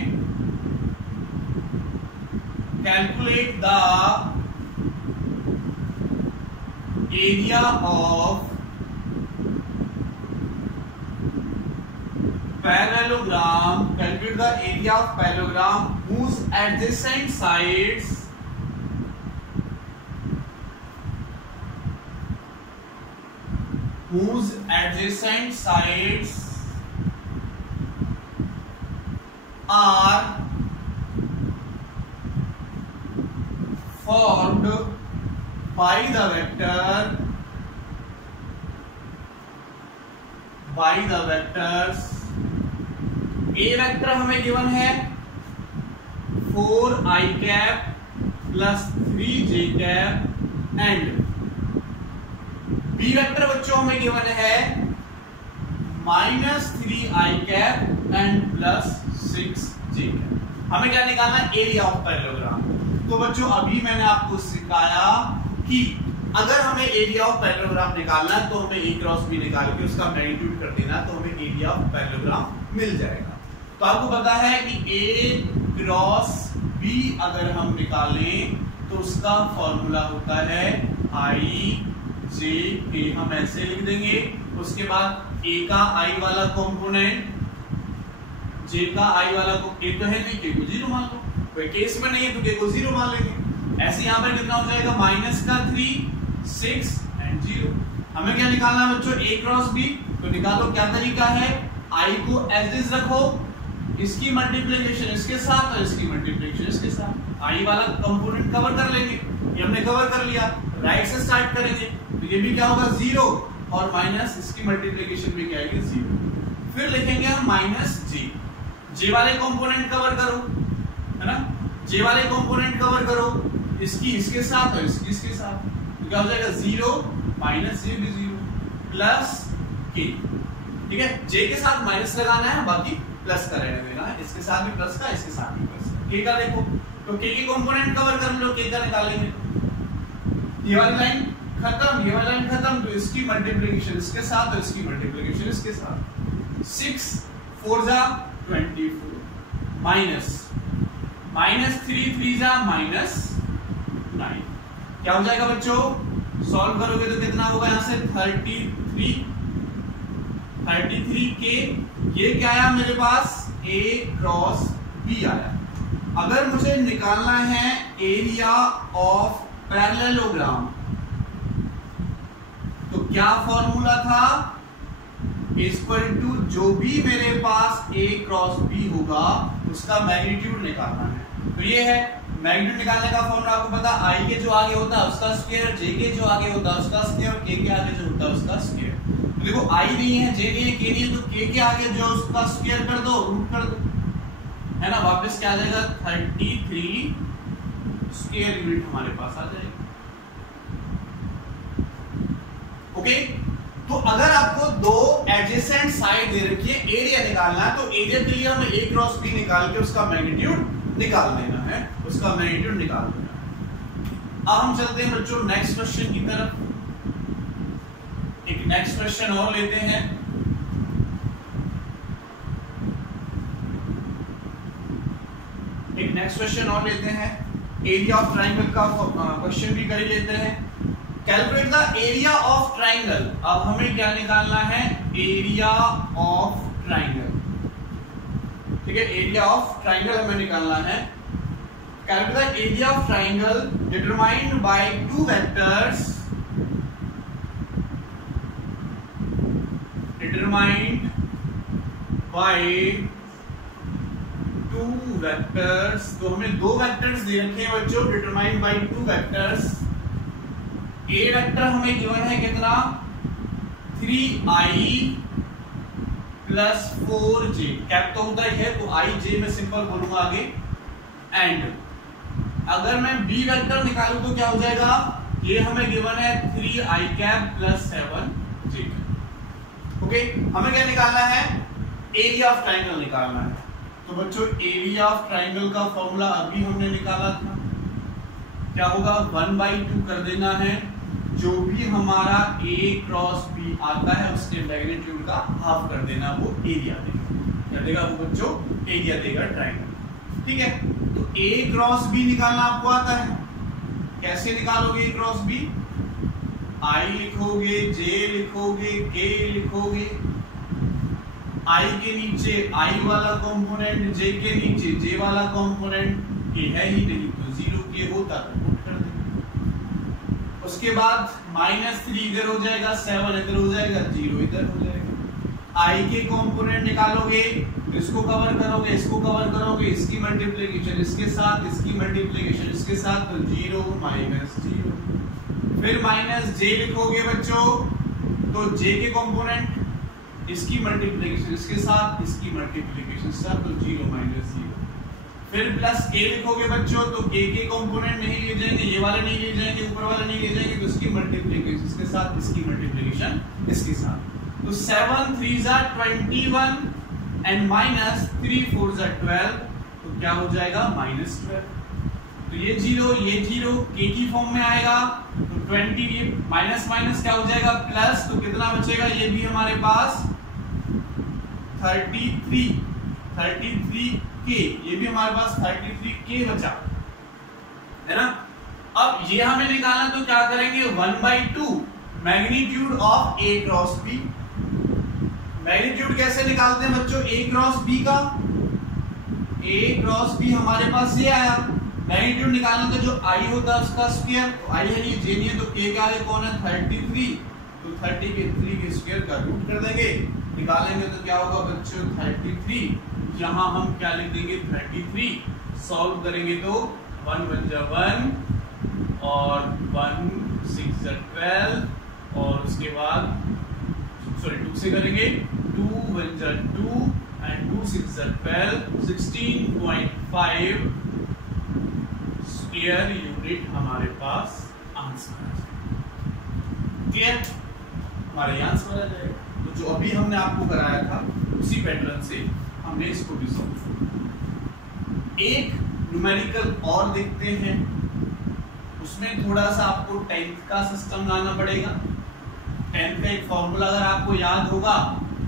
calculate the area of parallelogram, calculate the area of parallelogram whose adjacent sides are formed by the vectors A vector हमें गिवन है 4i cap plus 3j cap and B vector बच्चों हमें given है -3i cap and plus 6j cap. हमें क्या निकालना है? Area of parallelogram. तो बच्चों अभी मैंने आपको सिखाया कि अगर हमें एरिया ऑफ पैरेललोग्राम निकालना है तो हमें A क्रॉस B निकाल के उसका मैग्नीट्यूड कर देना, तो हमें एरिया ऑफ पैरेललोग्राम मिल जाएगा। तो आपको पता है कि A क्रॉस B अगर हम निकालें तो उसका फॉर्मूला होता है I J K, हम ऐसे लिख देंगे। उसके बाद A का I वाला कंपोनेंट, J का I वाला को A तो है नहीं, K को 0 मान लो, कोई केस में नहीं है तो K को 0 मान लेंगे। ऐसे यहाँ पर कितना हो जाएगा? माइनस का 3, 6 एंड 0। हमें क्या निकालना है बच्चों? A cross B। तो निकालो, क्या तरीका है? I को एज इज रखो, इसकी मल्टीप्लिकेशन इसके साथ और इसकी मल्टीप्लिकेशन इसके साथ। I वाला कंपोनेंट कवर कर लेंगे, ये हमने कवर कर लिया। राइट से स्टार्ट करेंगे तो ये भी क्या होगा? 0 और माइनस इसकी मल्टीप्लिकेशन भी क्या आएगी? 0। फिर लिखेंगे हम माइनस J वाले कंपोनेंट कवर करो, है ना? J वाले कंपोनेंट कवर करो, इसकी इसके साथ और इसकी इसके साथ, तो क्या हो जाएगा? 0 माइनस J भी 0 प्लस K। ठीक है, J के साथ माइनस लगाना है, बाकी प्लस का रहने देना है। इसके साथ भी प्लस का, इसके साथ भी प्लस का। K का देखो तो K के कंपोनेंट कवर कर लो, K का निकालेंगे। ये वाली लाइन खत्म, ये वाली लाइन खत्म, तो इसकी मल्टीप्लिकेशन इसके साथ और इसकी मल्टीप्लिकेशन इसके साथ। 6 4 जा 24 माइनस 3 3 जा -9। क्या हो जाएगा बच्चों? सॉल्व करोगे तो कितना होगा? यहां से 33 के ये क्या आया मेरे पास? A क्रॉस B आया। अगर मुझे निकालना है एरिया ऑफ पैरेललोग्राम तो क्या फॉर्मूला था? इक्वल टू जो भी मेरे पास A क्रॉस B होगा उसका मैग्नीट्यूड निकालना है। तो ये है मैग्नीट्यूड निकालने का फॉर्मूला। आपको पता I के जो आगे होता है उसका स्क्वायर, J के जो आगे होता है उसका स्क्वायर, K के आगे जो होता है उसका स्क्वायर। तो देखो I नहीं है, J नहीं है, K नहीं है, तो K के आगे जो उसका स्क्वायर कर दो, रूट कर दो, है ना? वापस क्या आ जाएगा? 33 स्क्वायर यूनिट हमारे पास आ जाएगा। ओके, तो अगर आपको दो एडजेसेंट साइड दे रखी है, एरिया निकालना है, तो एरिया के लिए हमें A क्रॉस B निकाल के उसका मैग्नीट्यूड निकाल देना है, उसका मैग्नीट्यूड निकाल देना है। अब हम चलते हैं बच्चों नेक्स्ट क्वेश्चन की तरफ। एक नेक्स्ट क्वेश्चन और लेते हैं। एक नेक्स्ट क्वेश्चन और लेते हैं, एरिया ऑफ ट्राइंगल का क्वेश्चन भी कर लेते हैं। Calculate the area of triangle. अब हमें क्या निकालना है? Area of triangle. ठीक है, एरिया ऑफ ट्राइंगल हमें निकालना है। Calculate the area of triangle determined by two vectors, determined by two vectors. तो हमें दो वेक्टर्स दे रखे हैं बच्चों, determined by two vectors. A vector हमें गिवन है कितना? 3i plus 4j। कैप तो होता ही है, तो i j में सिंपल बोलूंगा आगे। एंड अगर मैं B वेक्टर निकालूं तो क्या हो जाएगा? ये हमें गिवन है 3i cap plus 7j। Okay, हमें क्या निकालना है? एरिया ऑफ ट्राइंगल निकालना है। तो बच्चों एरिया ऑफ ट्राइंगल का फॉर्मूला अभी हमने निकाला था, क्या होगा? 1/2 कर देना है। जो भी हमारा A क्रॉस B आता है उसके मैग्नीट्यूड का हाफ कर देना, वो एरिया देगा। क्या देगा वो बच्चों? एरिया देगा ट्राइंगल। ठीक है, तो A क्रॉस B निकालना आपको आता है। कैसे निकालोगे A क्रॉस B? I लिखोगे, J लिखोगे, K लिखोगे। आई के नीचे आई वाला कंपोनेंट, जे के नीचे जे वाला कंपोनेंट, के है ही नहीं तो 0 के होता तो पुट कर देंगे। उसके बाद -3 इधर हो जाएगा, 7 इधर हो जाएगा, 0 इधर हो जाएगा। आई के कंपोनेंट निकालोगे, इसको कवर करोगे, इसको कवर करोगे, इसकी मल्टीप्लिकेशन इसके साथ, इसकी मल्टीप्लिकेशन इसके साथ, तो 0 -0। फिर -j लिखोगे बच्चों, तो j के कंपोनेंट इसकी मल्टीप्लिकेशन इसके साथ, इसकी मल्टीप्लिकेशन साथ, तो 0 -0। फिर +k लिखोगे बच्चों, तो k के कंपोनेंट नहीं लिए जाएंगे, ये वाले नहीं लिए जाएंगे, ऊपर वाले नहीं लिए जाएंगे, तो इसकी मल्टीप्लिकेशन इसके साथ, इसकी मल्टीप्लिकेशन इसके साथ, तो 7 3 21 एंड -3 4 12, तो क्या हो जाएगा -12। तो ये 0 k की फॉर्म में आएगा, तो 20 ये माइनस माइनस क्या हो जाएगा प्लस, तो कितना बचेगा, ये भी हमारे पास 33 k, ये भी हमारे पास 33 k बचा है ना। अब ये हमें निकालना, तो क्या करेंगे 1/2 magnitude of a cross b। Magnitude कैसे निकालते हैं बच्चों a क्रॉस b का, a क्रॉस b हमारे पास ये आया। मैग्नीट्यूड निकालना तो जो i होता है उसका स्क्वायर, तो i है नहीं, j नहीं है, तो k के आगे कौन है 33, तो 30 के 3 के स्क्वायर का रूट कर देंगे, निकालेंगे तो क्या होगा बच्चों 33, यहाँ हम क्या लिख देंगे 33, सॉल्व करेंगे तो 1 1 जा 1 और 1 6 जा 12 और उसके बाद सॉरी 2 से करेंगे 2 1 जा 2 एंड 2 6 जा 12, 16.5 स्क्वायर यूनिट हमारे पास आंसर आ जाएगा। क्लियर, हमारे आंसर आ जाएगा। तो जो अभी हमने आपको कराया था उसी पैटर्न से हमने इसको भी सॉल्व किया। एक न्यूमेरिकल और देखते हैं, उसमें थोड़ा सा आपको 10th का सिस्टम लाना पड़ेगा। 10th का एक फॉर्मूला अगर आपको याद होगा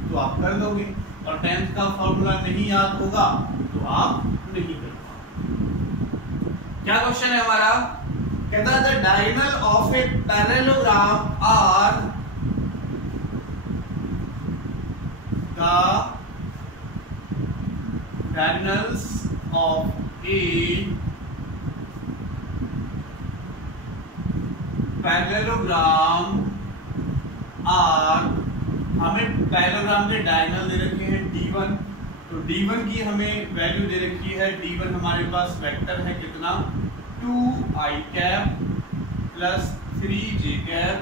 तो आप कर दोगे, और 10th का फॉर्मूला नहीं याद होगा तो आप नहीं कर पाओगे। क्या क्वेश्चन है हमारा, कहता है the diagonal of a parallelogram are the diagonals of a parallelogram are, हमें पैरेललोग्राम के डायगोनल दे रखे हैं d1, तो d1 की हमें वैल्यू दे रखी है, d1 हमारे पास वेक्टर है कितना 2i cap plus 3j cap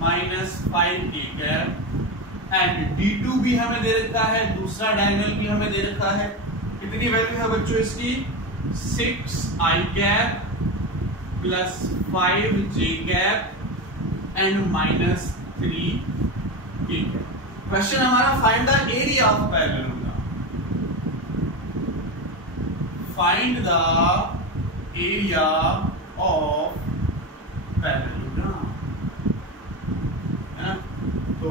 minus 5k cap, and d2 भी हमें दे रखा है, दूसरा डायगोनल भी हमें दे रखा है। कितनी वैल्यू है बच्चों इसकी 6i cap plus 5j cap and minus 3k cap. Question हमारा find the area of parallelogram, find the area of parallelogram, है ना। तो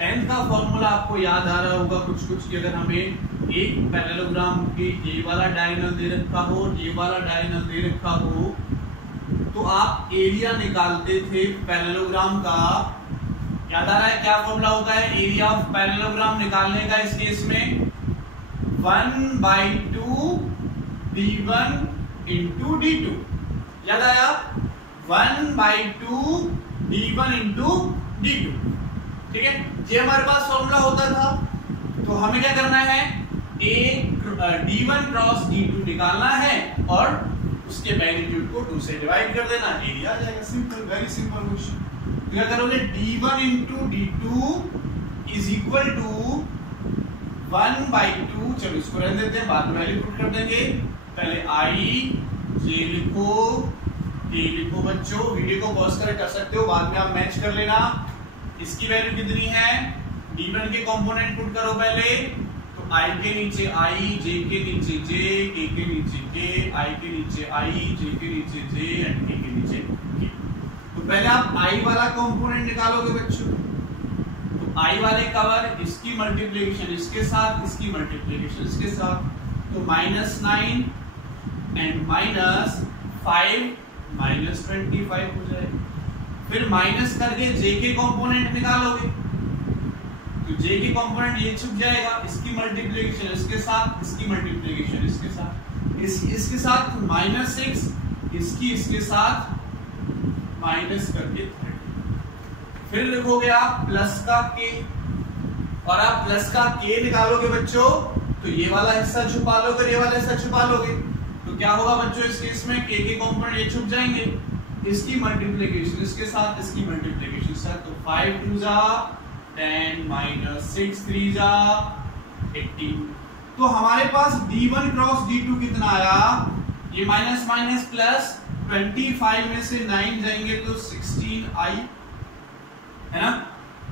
10th का फॉर्मूला आपको याद आ रहा होगा कुछ कुछ कि अगर हमें एक पैरेललोग्राम के ये वाला डायगोनल दे रखा हो, ये वाला डायगोनल दे रखा हो, तो आप एरिया निकालते थे पैरेललोग्राम का। याद आ रहा है क्या फॉर्मूला होता है एरिया ऑफ पैरेललोग्राम निकालने का इस केस में 1/2 d1 into d2। याद आया 1/2 d1 into d2, ठीक है। ये हमारे पास फॉर्मूला होता था, तो हमें क्या करना है d1 क्रॉस d2 निकालना है और उसके मैग्नीट्यूड को 2 से डिवाइड कर देना, एरिया आ जाएगा। Simple, very simple question. क्या करोगे d1 into d2 is equal to 1/2, चलो इसको रहने देते हैं, बाद में वैल्यू पुट कर देंगे। पहले i j लिखो, k लिखो बच्चों, वीडियो को पॉज कर सकते हो, बाद में आप मैच कर लेना। इसकी वैल्यू कितनी है, d1 के कंपोनेंट पुट करो पहले, तो i के नीचे i, j के नीचे j, k के नीचे k, i के नीचे i, j के नीचे j एंड k के नीचे k। तो पहले आप i वाला कंपोनेंट निकालोगे बच्चों, तो i वाले कवर, इसकी मल्टीप्लिकेशन इसके साथ, इसकी मल्टीप्लिकेशन इसके साथ, तो -9 एंड -5 -25 हो जाएगा। फिर माइनस करके j के कंपोनेंट निकालोगे, तो जे के कंपोनेंट ये छुप जाएगा, इसकी मल्टीप्लिकेशन इसके साथ, इसकी मल्टीप्लिकेशन इसके साथ, इसके साथ -6, इसके साथ माइनस करके 30। फिर लिखोगे आप प्लस का के, और आप प्लस का के निकालोगे बच्चों तो ये वाला हिस्सा छुपा लोगे और ये वाला हिस्सा छुपा लोगे, तो क्या होगा बच्चों इस केस में के कंपोनेंट ये छुप जाएंगे, इसकी मल्टीप्लिकेशन इसके साथ, इसकी मल्टीप्लिकेशन इसके साथ, तो 5 2 जा 10 -6 3 जा 18। तो हमारे पास d1 क्रॉस d2 कितना आया, ये माइनस माइनस प्लस 25 में से 9 जाएंगे तो 16i है ना,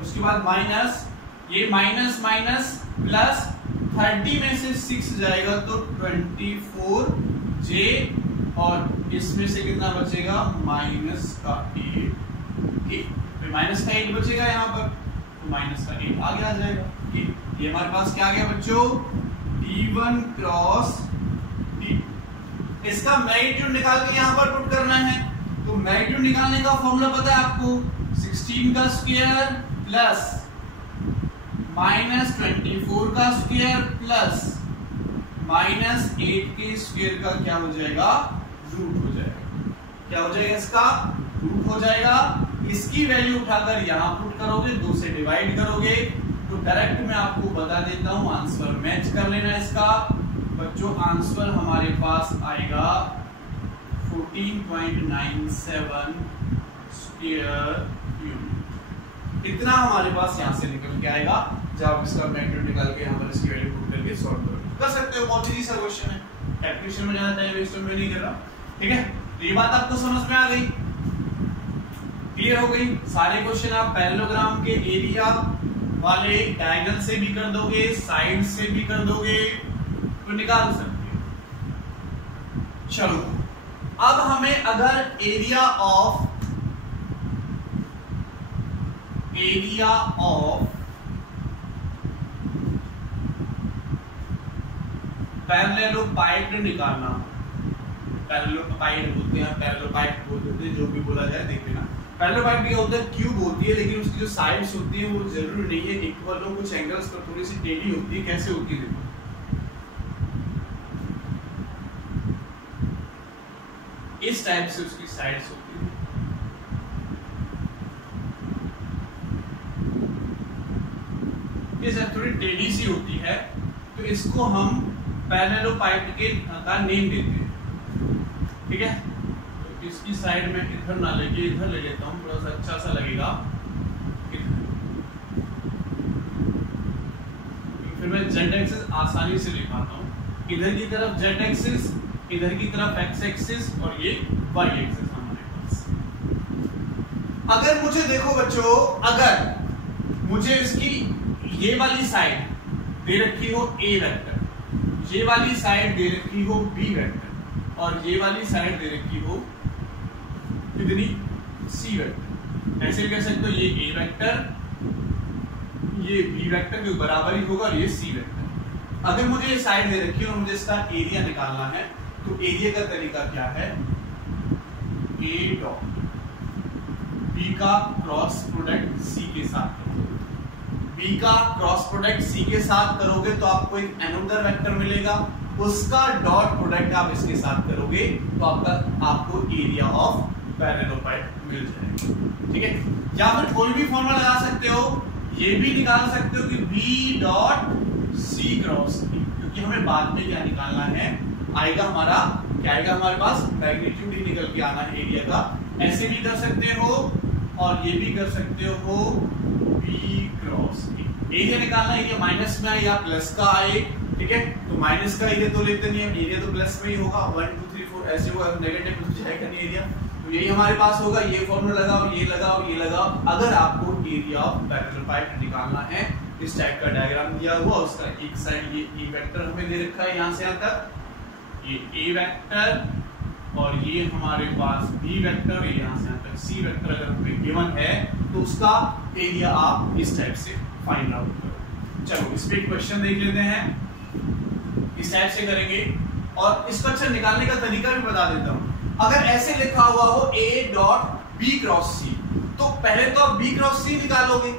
उसके बाद माइनस ये माइनस माइनस प्लस 30 में से 6 जाएगा तो 24j, और इसमें से कितना बचेगा माइनस का 8, माइनस का 8 बचेगा यहाँ पर, तो माइनस का 8 आगे आ जाएगा। ये हमारे पास क्या आ गया बच्चों, d1 क्रॉस d2। इसका मैग्नीट्यूड निकाल के यहाँ पर पुट करना है, तो मैग्नीट्यूड निकालने का फॉर्मूला पता है आपको, 16 का स्क्वायर प्लस -24 का स्क्वायर प्लस -8 के स्क्वायर का क्या हो जाएगा, रूट हो जाएगा। क्या हो जाएगा, इसका रूट हो जाएगा। इसकी वैल्यू उठाकर यहां पुट करोगे, 2 से डिवाइड करोगे, तो डायरेक्ट मैं आपको बता देता हूं, आंसर मैच कर लेना इसका बच्चों। आंसर हमारे पास आएगा 14.97 स्क्वायर यूनिट। इतना हमारे पास यहां से निकल के आएगा जब आप इसका मैग्नीट्यूड निकाल के यहां पर इसकी वैल्यू पुट करके सॉल्व कर सकते हो। बहुत इजी सा क्वेश्चन है, कैलकुलेशन में ज्यादा टाइम वेस्ट मैं नहीं कर रहा, ठीक है। तो ये बात आपको समझ में आ गई, क्लियर हो गई। सारे क्वेश्चन आप पैरेललोग्राम के एरिया वाले डायगोनल से भी कर दोगे, साइड से भी कर दोगे, तो निकाल सकते हो। चलो अब हमें अगर एरिया ऑफ पैरेललोपाइड निकालना, पैरेललोपाइड बोलते हैं, पैरेललोपाइड बोलते हैं, जो भी बोला जाए देख लेना। पैरेललोपाइड क्या होता है, क्यूब होती है, लेकिन उसकी जो साइड्स होती है वो जरूरी नहीं है इक्वल हो, कुछ एंगल्स पर थोड़ी सी टेढ़ी होती है। कैसे होती है देखो, इस टाइप से उसकी साइड्स होती है। ये थोड़ी टेढ़ी सी होती है, तो इसको हम पैरेललोपाइड के का नेम देते हैं, ठीक है। तो इसकी साइड में इधर ना लेके इधर ले लेता हूं, थोड़ा सा अच्छा सा लगेगा। फिर मैं जेड एक्सिस आसानी से ले पाता हूं, इधर की तरफ जेड एक्सिस, इधर की तरफ एक्स एक्सिस, और ये वाई एक्सिस हमारे पास। अगर मुझे देखो बच्चों, अगर मुझे इसकी ये वाली साइड दे रखी हो ए वेक्टर, ये वाली साइड दे रखी हो बी वेक्टर, और ये वाली साइड दे रखी हो कितनी, सी वेक्टर, ऐसे कह सकते हो ये ए वेक्टर, ये बी वेक्टर के बराबर ही होगा, और ये सी वेक्टर। अगर मुझे ये साइड दे रखी है और मुझे इसका एरिया निकालना है, तो एरिया का तरीका क्या है, ए डॉट बी का क्रॉस प्रोडक्ट सी के साथ, बी का क्रॉस प्रोडक्ट सी के साथ करोगे तो आपको एक अनदर वेक्टर मिलेगा, उसका डॉट प्रोडक्ट आप इसके साथ करोगे तो आपको एरिया ऑफ पैरेललोपाइड मिल जाएगा, ठीक है। या फिर कोई भी फॉर्मूला लगा सकते हो, ये भी निकाल सकते हो कि B dot C cross B, क्योंकि हमें बाद में क्या निकालना है, आएगा हमारा क्या आएगा, हमारे पास मैग्नीट्यूड ही निकल के आना है एरिया का। ऐसे भी कर सकते हो और ये भी कर सकते हो, बी क्रॉस ए। एरिया निकालना है, एरिया माइनस में आए या प्लस का आए, ठीक है। तो माइनस का एरिया तो लेते नहीं है, एरिया तो प्लस में ही होगा, 1 2 3 4 ऐसे होगा, नेगेटिव तो जाएगा नहीं एरिया, तो यही हमारे पास होगा। ये फॉर्मूला लगाओ, ये लगाओ, ये लगाओ। अगर आपको एरिया ऑफ पैरेललोपाइड निकालना है, इस टाइप का डायग्राम दिया हुआ, उसका एक साइड ये ए वेक्टर हमें दे रखा है, यहां से यहां तक ये ए वेक्टर, और ये हमारे पास बी वेक्टर, ये यहां से यहां तक सी वेक्टर अगर हमें गिवन है, तो उसका एरिया आप इस टाइप से फाइंड आउट करो। चलो इस पे क्वेश्चन देख लेते हैं, इस टाइप से करेंगे, और इस क्वेश्चन निकालने का तरीका भी बता देता हूं। अगर ऐसे लिखा हुआ हो ए डॉट बी क्रॉस सी, तो पहले तो आप बी क्रॉस सी निकालोगे,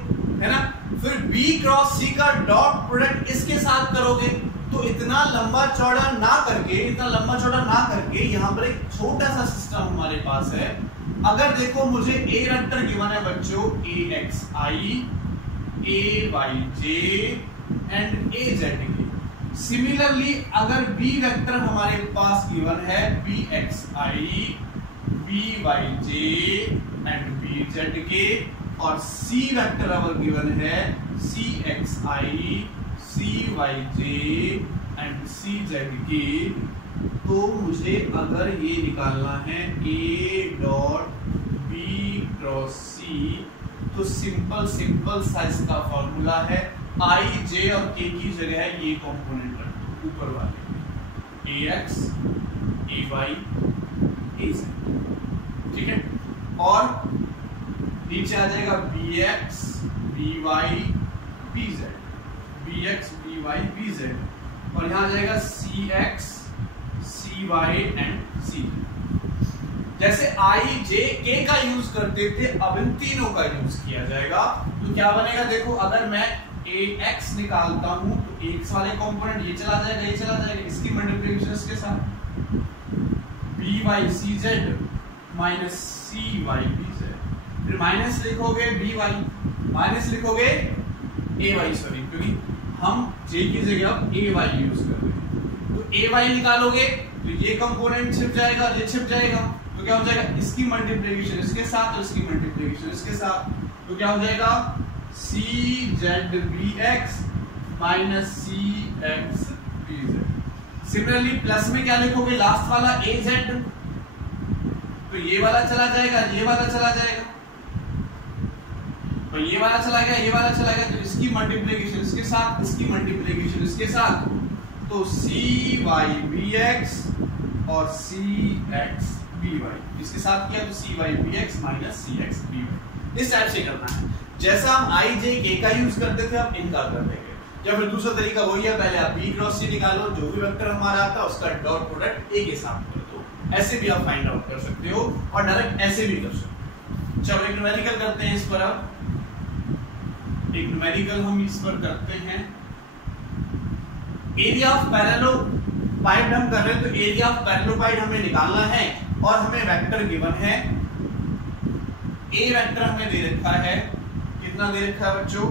है ना। फिर B क्रॉस C का डॉट प्रोडक्ट इसके साथ करोगे तो इतना लंबा चौड़ा ना करके यहां पर एक छोटा सा सिस्टम हमारे पास है। अगर देखो मुझे A वेक्टर गिवन है बच्चों AXI AYJ and AZK। Similarly अगर B वेक्टर हमारे पास गिवन है BXI BYJ एंड BZK और C वेक्टर अगर गिवन है CXI CYJ एंड CZK, तो मुझे अगर ये निकालना है A dot B cross C, तो सिंपल साइज का फॉर्मूला है I J और K की जगह है ये कंपोनेंट रख दो ऊपर वाले AX AY AZ, ठीक है। और नीचे आ जाएगा BX BY BZ BX BY BZ और यहां आ जाएगा CX CY एंड CZ। जैसे I J K का यूज करते थे अब इन तीनों का यूज किया जाएगा। तो क्या बनेगा देखो, अगर मैं AX निकालता हूं तो X वाले कंपोनेंट ये चला जाएगा, इसकी मल्टीप्लिकेशन इसके साथ BY CZ minus CY BZ, फिर माइनस लिखोगे BY माइनस लिखोगे AY, सॉरी क्योंकि हम J की जगह अब AY यूज कर रहे हैं। तो AY निकालोगे तो ये कंपोनेंट छिप जाएगा, ये छिप जाएगा, तो क्या हो जाएगा इसकी मल्टीप्लिकेशन इसके साथ और इसकी मल्टीप्लिकेशन इसके साथ, तो क्या हो जाएगा CZBX minus CXBZ। Similarly plus में क्या लिखोगे लास्ट वाला AZ, तो ये वाला चला जाएगा, ये वाला चला जाएगा, तो ये वाला चला गया, ये वाला चला गया, तो इसकी मल्टीप्लिकेशन इसके साथ, इसकी मल्टीप्लिकेशन इसके साथ, तो CYBX और CXBY इसके साथ किया तो CYBX माइनस CXBY। इस टाइप से करना है जैसा हम I J K का यूज करते थे, अब इनका कर देंगे। या फिर दूसरा तरीका वही है, पहले आप B क्रॉस C निकालो, जो भी वेक्टर हमारा आता है उसका डॉट प्रोडक्ट A के साथ कर दो, ऐसे भी आप फाइंड आउट कर सकते हो और डायरेक्ट ऐसे भी कर सकते हो। चलो एक न्यूमेरिकल करते हैं इस पर। अब एक न्यूमेरिकल हम इस पर करते हैं। एरिया ऑफ पैरेललोपाइड हम कर रहे हैं, तो एरिया ऑफ पैरेललोपाइड हमें निकालना है और हमें वेक्टर गिवन है। ए वेक्टर हमें दे रखा है, कितना दे रखा है बच्चों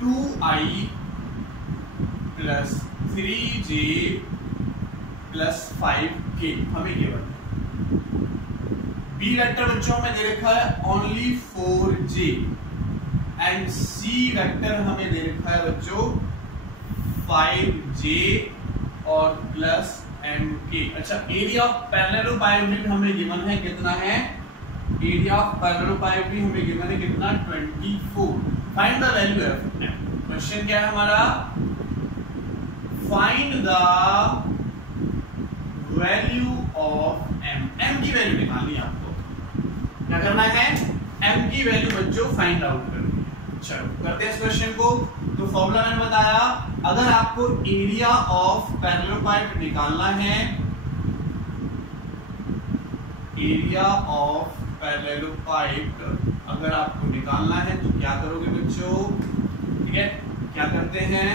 2i plus 3j plus 5k हमें गिवन है। बी वेक्टर बच्चों हमें दे रखा है only 4j and C vector हमें दे रखा है बच्चों 5j और प्लस mk। अच्छा, एरिया ऑफ पैरेललोपाइड हमें गिवन है कितना है, एरिया ऑफ पैरेललोपाइड हमें गिवन है कितना 24। Find the value of m। Question क्या है हमारा, find the value of m। m की वैल्यू निकालनी है आपको, क्या करना है m की वैल्यू बच्चों फाइंड आउट करनी है। चलो करते हैं इस क्वेश्चन को। तो फॉर्मूला मैंने बताया, अगर आपको एरिया ऑफ पैरेललोपाइड निकालना है, एरिया ऑफ पैरेललोपाइड अगर आपको निकालना है तो क्या करोगे बच्चों, ठीक है, क्या करते हैं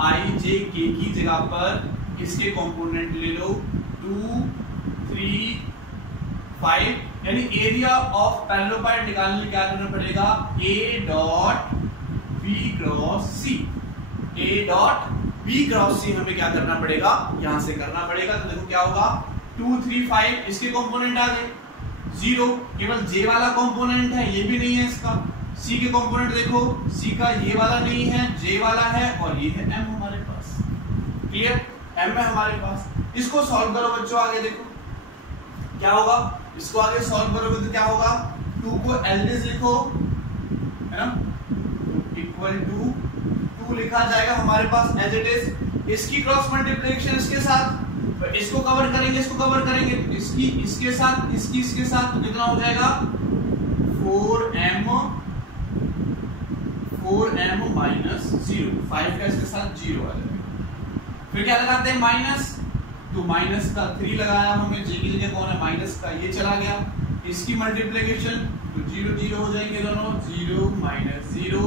i j k की जगह पर इसके कंपोनेंट ले लो 2 3 5, यानी एरिया ऑफ पैरेललोपाइड निकालने के लिए क्या करना पड़ेगा, a dot b cross c। a dot b cross c हमें क्या करना पड़ेगा, यहां से करना पड़ेगा। तो देखो क्या होगा 2 3 5 इसके कंपोनेंट आ गए, 0 केवल j वाला कंपोनेंट है, ये भी नहीं है इसका। c के कंपोनेंट देखो, c का ये वाला नहीं है, j वाला है और ये है m हमारे पास। क्लियर, m है हमारे पास। इसको सॉल्व करो बच्चों, आगे देखो क्या होगा, इसको आगे सॉल्व करोगे तो क्या होगा, 2 को एलजेब्रा लिखो, है ना, इक्वल टू 2 लिखा जाएगा हमारे पास एज इट इज। इसकी क्रॉस मल्टीप्लिकेशन इसके साथ, तो इसको कवर करेंगे, इसको कवर करेंगे, तो इसकी इसके साथ, इसकी इसके साथ, तो कितना हो जाएगा 4m माइनस 0। 5 का इसके साथ 0 आ जाएगा। फिर क्या लगाते हैं माइनस, तो माइनस का 3 लगाया हमने, जे की जगह कौन है माइनस का, ये चला गया। इसकी मल्टीप्लिकेशन तो 0 0 हो जाएंगे दोनों, 0 माइनस 0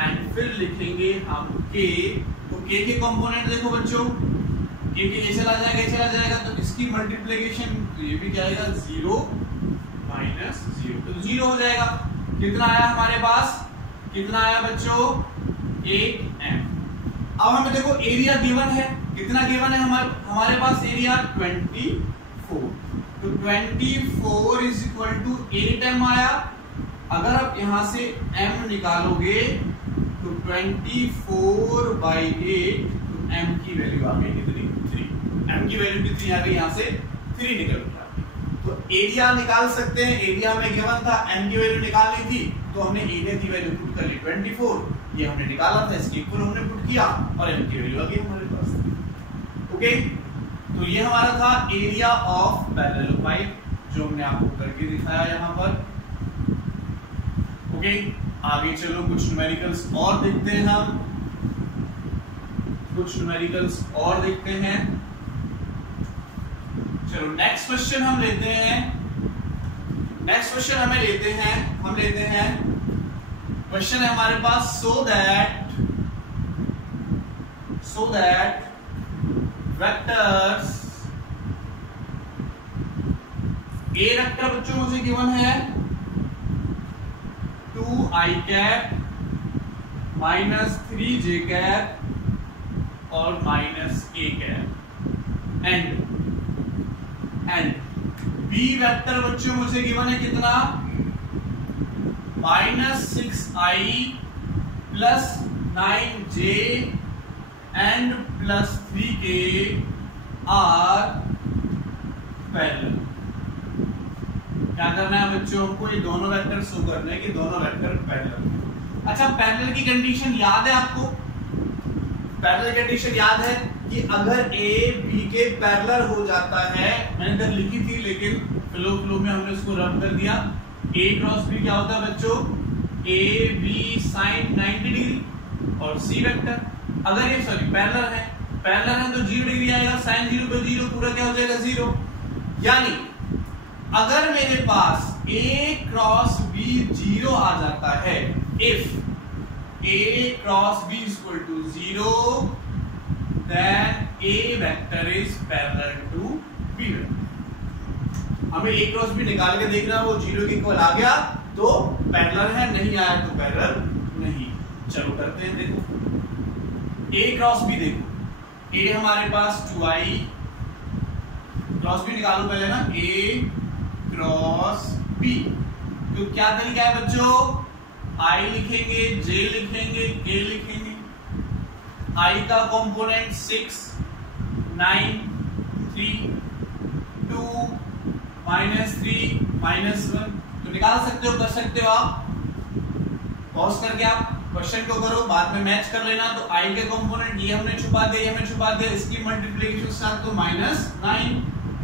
एंड फिर लिखेंगे हम k। तो k के कंपोनेंट देखो बच्चों, k के ये चला जाएगा, तो इसकी मल्टीप्लिकेशन तो ये भी क्या आएगा 0 माइनस 0, तो 0 हो जाएगा। कितना आया हमारे पास, कितना आया बच्चों 8m। अब हमें देखो एरिया गिवन है, कितना गिवन है हमारे पास एरिया 24, तो 24 इज इक्वल टू 8m आया। अगर आप यहां से m निकालोगे तो 24 बाई 8, तो m की वैल्यू आ गई कितनी 3, m की वैल्यू कितनी आ गई यहां से 3 निकल गया। तो एरिया निकाल सकते हैं, एरिया में गिवन था m की वैल्यू निकालनी थी, तो हमने एरिया की वैल्यू पुट कर ली 24, ये हमने निकाला था, इसके इक्वल हमने पुट किया और m की वैल्यू आ गई हमारे पास। ओके, तो ये हमारा था एरिया ऑफ पैरेलल पाइप, जो हमने आपको करके दिखाया यहां पर। ओके, आगे चलो कुछ न्यूमेरिकल्स और देखते हैं हम, कुछ न्यूमेरिकल्स और देखते हैं। चलो नेक्स्ट क्वेश्चन हम लेते हैं, नेक्स्ट क्वेश्चन हमें लेते हैं, हम लेते हैं क्वेश्चन है हमारे पास, so that vectors, A vector बच्चों मुझे गिवन है 2i cap minus 3j cap और minus k cap, and B vector बच्चों मुझे गिवन है कितना minus 6i plus 9j and plus 3k are parallel. क्या करना है बच्चों, हमको ये दोनों वेक्टर शो करने हैं कि दोनों वेक्टर पैरेलल। अच्छा, पैरेलल की कंडीशन याद है आपको, पैरेलल कंडीशन याद है कि अगर a b के पैरेलल हो जाता है, मैंने इधर लिखी थी लेकिन फ्लो में हमने उसको रब कर दिया। a क्रॉस b क्या होता है बच्चों, a b sin 90 डिग्री और c वेक्टर, अगर ये पैरेलल है तो 0 डिग्री आएगा, sin 0 पे 0 पूरा क्या हो जाएगा 0। यानी अगर मेरे पास a क्रॉस b 0 आ जाता है, if a cross b equal to 0, then a vector is parallel to b vector। हमें a क्रॉस b निकाल के देखना है, वो 0 के इक्वल आ गया तो पैरेलल है, नहीं आया तो पैरेलल नहीं। चलो करते हैं, देखो a क्रॉस b, देखो a हमारे पास 2i, क्रॉस b निकालो पहले ना, a क्रॉस b, तो क्या तरीका है बच्चों, i लिखेंगे, j लिखेंगे, k लिखेंगे। i का कंपोनेंट 6 9 3 2 -3 -1, तो निकाल सकते हो, कर सकते हो आप, पॉज करके आप क्वेश्चन को करो, बाद में मैच कर लेना। तो i के कंपोनेंट ये हमने छुपा दिया, ये हमने छुपा दिया, इसकी मल्टीप्लिकेशन के साथ तो -9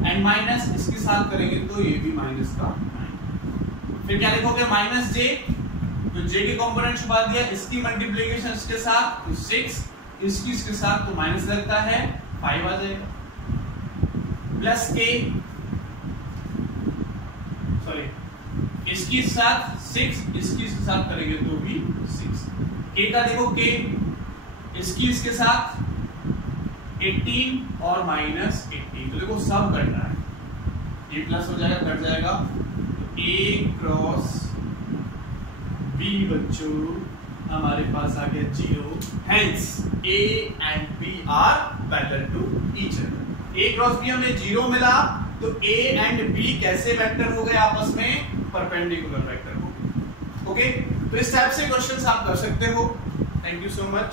एंड माइनस इसके साथ करेंगे तो ये भी माइनस का 9। फिर क्या लिखोगे -j, तो j के कंपोनेंट छुपा दिया, इसकी मल्टीप्लिकेशन इसके साथ तो 6, इसके साथ तो माइनस लगता है 5 आ जाएगा, प्लस k, सॉरी इसके साथ 6, इसके साथ करेंगे तो भी 6, k का देखो k, इसके साथ 18 और -18, तो देखो सब करना है, ये प्लस हो जाएगा, कट जाएगा, तो a क्रॉस b बच्चों हमारे पास आ गया 0, hence a and b are parallel to each other. a cross b हमें 0 मिला, तो a एंड b कैसे वेक्टर हो गए आपस में, परपेंडिकुलर वेक्टर हो गए। ओके, तो इस टाइप से क्वेश्चंस आप कर सकते हो। Thank you so much.